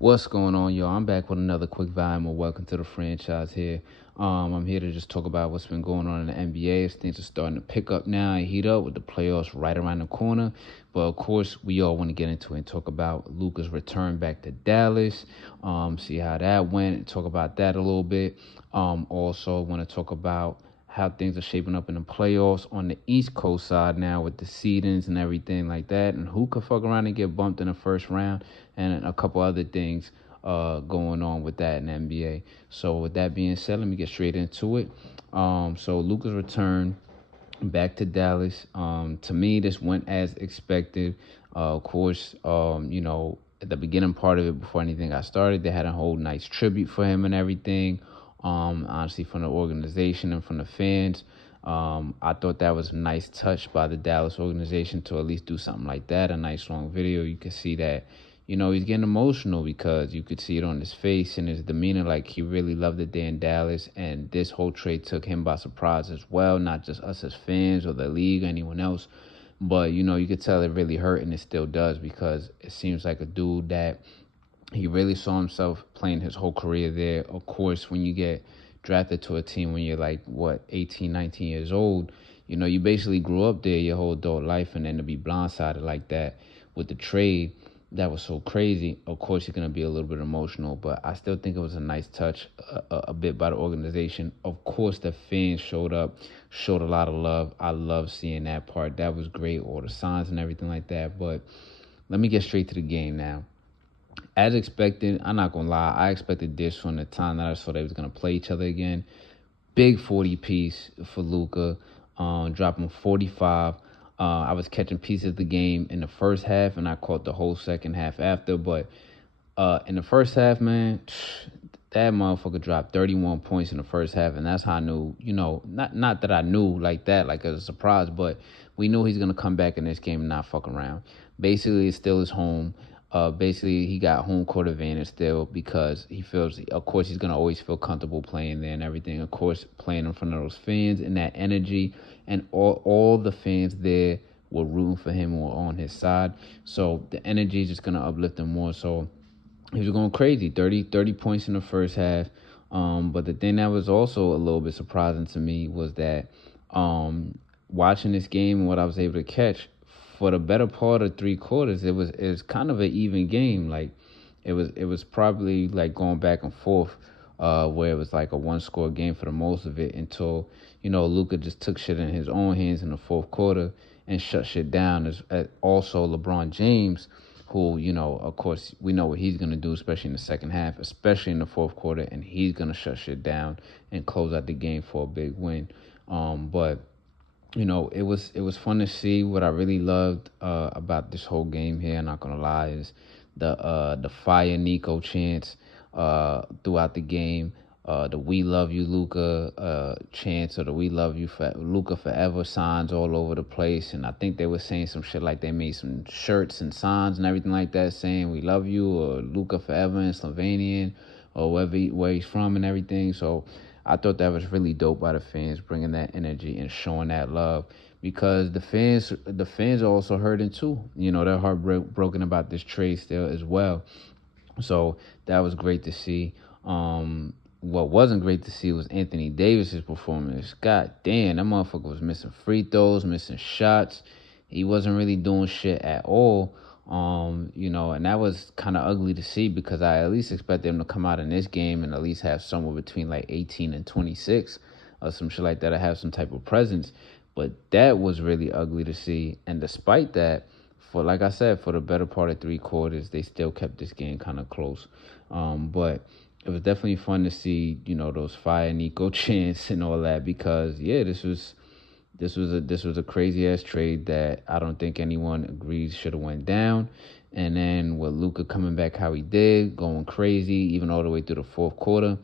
What's going on, y'all? I'm back with another quick volume of Welcome to the Franchise here. I'm here to just talk about what's been going on in the NBA. As things are starting to pick up now and heat up with the playoffs right around the corner. But of course, we all want to get into it and talk about LUKA's return back to Dallas. See how that went and talk about that a little bit. Also want to talk about how things are shaping up in the playoffs on the East Coast side now with the seedings and everything like that, and who could fuck around and get bumped in the first round, and a couple other things going on with that in the NBA. So with that being said, let me get straight into it. So LUKA's return back to Dallas. To me, this went as expected. Of course, at the beginning part of it, before anything got started, they had a whole nice tribute for him and everything. Honestly, from the organization and from the fans. I thought that was a nice touch by the Dallas organization to at least do something like that, a nice long video. You could see that, he's getting emotional because you could see it on his face and his demeanor, like he really loved it there in Dallas. And this whole trade took him by surprise as well, not just us as fans or the league or anyone else. But, you could tell it really hurt, and it still does, because it seems like a dude that he really saw himself playing his whole career there. Of course, when you get drafted to a team when you're like, 18, 19 years old, you basically grew up there your whole adult life, and then to be blindsided like that with the trade, that was so crazy. Of course, you're going to be a little bit emotional, but I still think it was a nice touch, a bit by the organization. Of course, the fans showed up, showed a lot of love. I love seeing that part. That was great, all the signs and everything like that. But let me get straight to the game now. As expected, I'm not going to lie, I expected this from the time that I saw they was going to play each other again. Big 40 piece for LUKA, dropping 45. I was catching pieces of the game in the first half, and I caught the whole second half after. But in the first half, man, that motherfucker dropped 31 points in the first half, and that's how I knew, not that I knew like that, like as a surprise, but we knew he's going to come back in this game and not fuck around. Basically, it's still his home. Basically, he got home court advantage still because he feels, of course, he's going to always feel comfortable playing there and everything. Of course, playing in front of those fans and that energy, and all the fans there were rooting for him or on his side. So the energy is just going to uplift him more. So he was going crazy, 30 points in the first half. But the thing that was also a little bit surprising to me was that watching this game and what I was able to catch, for the better part of three quarters, it was kind of an even game. Like it was probably like going back and forth, where it was like a one-score game for the most of it, until LUKA just took shit in his own hands in the fourth quarter and shut shit down. As also LeBron James, who of course we know what he's gonna do, especially in the second half, especially in the fourth quarter, and he's gonna shut shit down and close out the game for a big win. But it was fun to see. What I really loved about this whole game here, I'm not gonna lie, is the fire NICO chants throughout the game. The "We Love You, LUKA" chants, or the "We Love You for LUKA Forever" signs all over the place. And I think they were saying some shit like they made some shirts and signs and everything like that saying "We love you" or "LUKA Forever" in Slovenian or where he's from and everything. So I thought that was really dope by the fans, bringing that energy and showing that love, because the fans are also hurting too. They're heartbroken about this trade still as well. So that was great to see. What wasn't great to see was Anthony Davis's performance. God damn, that motherfucker was missing free throws, missing shots. He wasn't really doing shit at all. And that was kind of ugly to see, because I at least expected him to come out in this game and at least have somewhere between like 18 and 26 or some shit like that, to have some type of presence. But that was really ugly to see. And despite that, like I said, for the better part of three quarters, they still kept this game kind of close. But it was definitely fun to see, those fire NICO chants and all that, because yeah, this was a crazy ass trade that I don't think anyone agrees should have went down. And then with LUKA coming back how he did, going crazy, even all the way through the fourth quarter,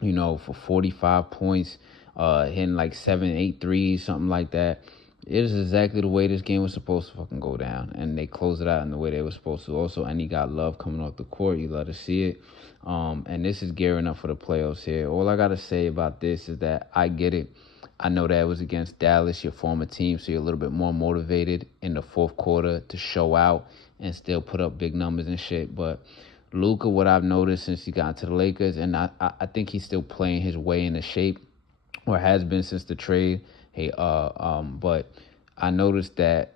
for 45 points, hitting like 7, 8 threes, something like that. It is exactly the way this game was supposed to fucking go down. And they closed it out in the way they were supposed to also. And he got love coming off the court. You love to see it. And this is gearing up for the playoffs here. All I got to say about this is that I get it. I know that it was against Dallas, your former team, so you're a little bit more motivated in the fourth quarter to show out and still put up big numbers and shit. But Luka, what I've noticed since he got to the Lakers, and I think he's still playing his way into shape, or has been since the trade. But I noticed that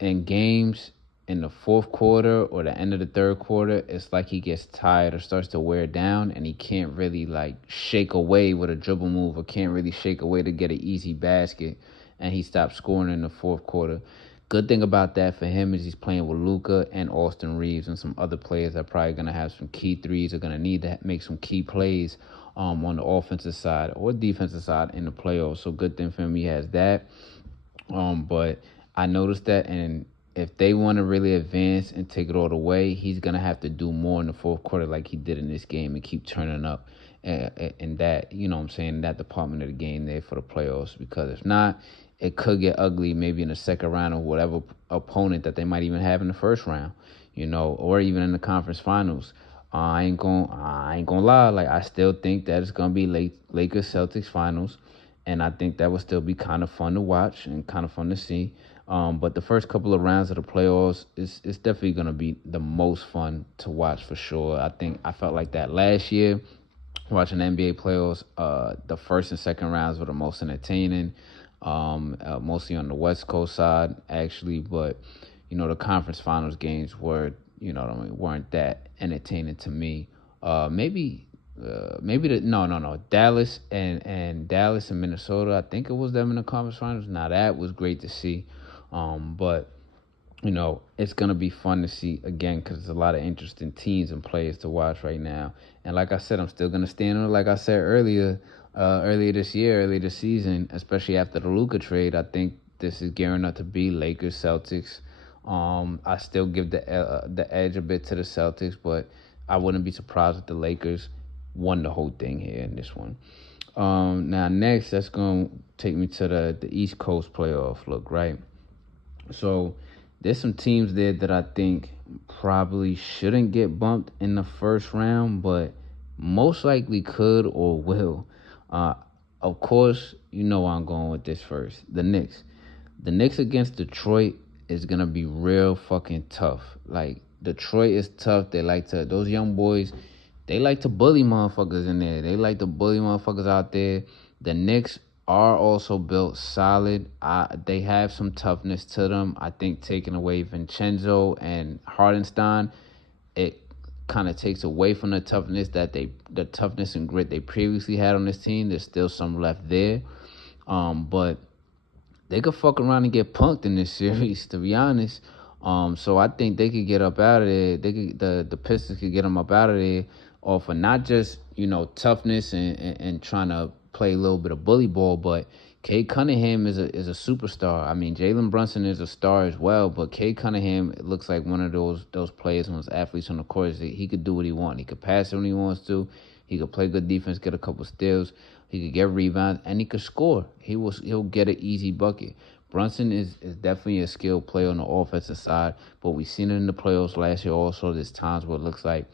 in games in the fourth quarter or the end of the third quarter, it's like he gets tired or starts to wear down, and he can't really like shake away with a dribble move, or can't really shake away to get an easy basket, and he stopped scoring in the fourth quarter. Good thing about that for him is he's playing with Luka and Austin Reeves and some other players that are probably gonna have some key threes, are gonna need to make some key plays on the offensive side or defensive side in the playoffs. So good thing for him, he has that. But I noticed that, and if they want to really advance and take it all the way, he's going to have to do more in the fourth quarter like he did in this game, and keep turning up in that, you know what I'm saying, that department of the game there for the playoffs. Because if not, it could get ugly maybe in the second round, or whatever opponent that they might even have in the first round, or even in the conference finals. I ain't gonna lie. Like, I still think that it's gonna be Lakers Celtics finals, and I think that would still be kind of fun to watch and kind of fun to see. But the first couple of rounds of the playoffs is definitely gonna be the most fun to watch for sure. I felt like that last year, watching the NBA playoffs. The first and second rounds were the most entertaining. Mostly on the West Coast side, actually, but the conference finals games were, weren't that entertaining to me. Maybe Dallas and Dallas and Minnesota. I think it was them in the conference finals. Now that was great to see, but it's gonna be fun to see again, because there's a lot of interesting teams and players to watch right now. And like I said, I'm still gonna stand on it. Like I said earlier this season, especially after the LUKA trade, I think this is gearing up to be Lakers Celtics. I still give the edge a bit to the Celtics, but I wouldn't be surprised if the Lakers won the whole thing here in this one. Now next, that's gonna take me to the East Coast playoff look, right? So there's some teams there that I think probably shouldn't get bumped in the first round, but most likely could or will. Of course, where I'm going with this first. The Knicks. The Knicks against Detroit is going to be real fucking tough. Like, Detroit is tough. Those young boys, they like to bully motherfuckers in there. They like to bully motherfuckers out there. The Knicks are also built solid. They have some toughness to them. I think taking away Vincenzo and Hardenstein, it kind of takes away from the toughness and grit they previously had on this team. There's still some left there, but they could fuck around and get punked in this series, to be honest. So I think they could get up out of there. The Pistons could get them up out of there off of not just toughness and trying to play a little bit of bully ball, but Cade Cunningham is a superstar. I mean, Jalen Brunson is a star as well, but Cade Cunningham looks like one of those players, one of those athletes on the court. He could do what he wants. He could pass it when he wants to. He could play good defense, get a couple steals. He could get rebounds, and he could score. He'll get an easy bucket. Brunson is definitely a skilled player on the offensive side, but we've seen it in the playoffs last year also. There's times where it looks like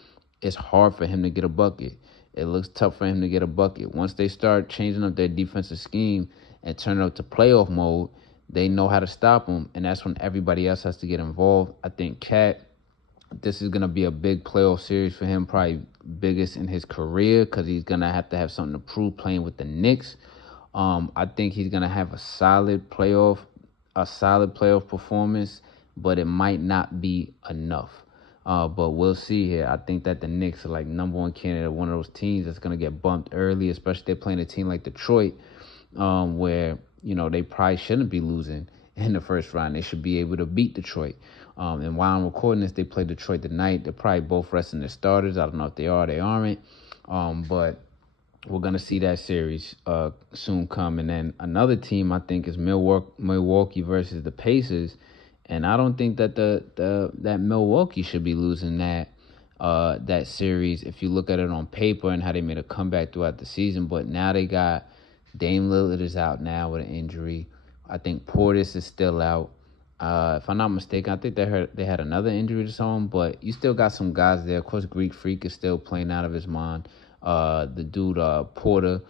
it's hard for him to get a bucket. It looks tough for him to get a bucket. Once they start changing up their defensive scheme and turn it up to playoff mode, they know how to stop him, and that's when everybody else has to get involved. I think Cat, this is going to be a big playoff series for him, probably biggest in his career, because he's going to have something to prove playing with the Knicks. I think he's going to have a solid playoff performance, but it might not be enough. But we'll see here. I think that the Knicks are like number one candidate, one of those teams that's going to get bumped early, especially if they're playing a team like Detroit, where, they probably shouldn't be losing in the first round. They should be able to beat Detroit. And while I'm recording this, they play Detroit tonight. They're probably both resting their starters. I don't know if they are or they aren't. But we're going to see that series soon come. And then another team, I think, is Milwaukee versus the Pacers. And I don't think that that Milwaukee should be losing that series if you look at it on paper and how they made a comeback throughout the season. But now they got Dame Lillard is out now with an injury. I think Portis is still out. If I'm not mistaken, I think they had another injury to someone, but you still got some guys there. Of course, Greek Freak is still playing out of his mind. The dude, Porter,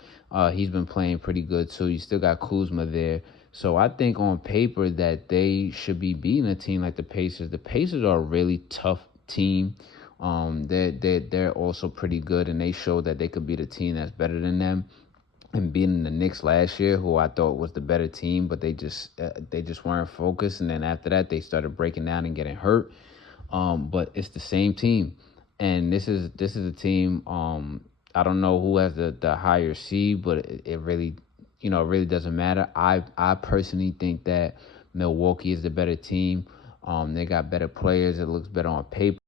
he's been playing pretty good too. You still got Kuzma there. So I think on paper that they should be beating a team like the Pacers. The Pacers are a really tough team They're also pretty good, and they showed that they could be the team that's better than them. And beating the Knicks last year, who I thought was the better team, but they just weren't focused. And then after that, they started breaking down and getting hurt. But it's the same team, and this is a team. I don't know who has the higher seed, but it really, it really doesn't matter. I personally think that Milwaukee is the better team. They got better players. It looks better on paper.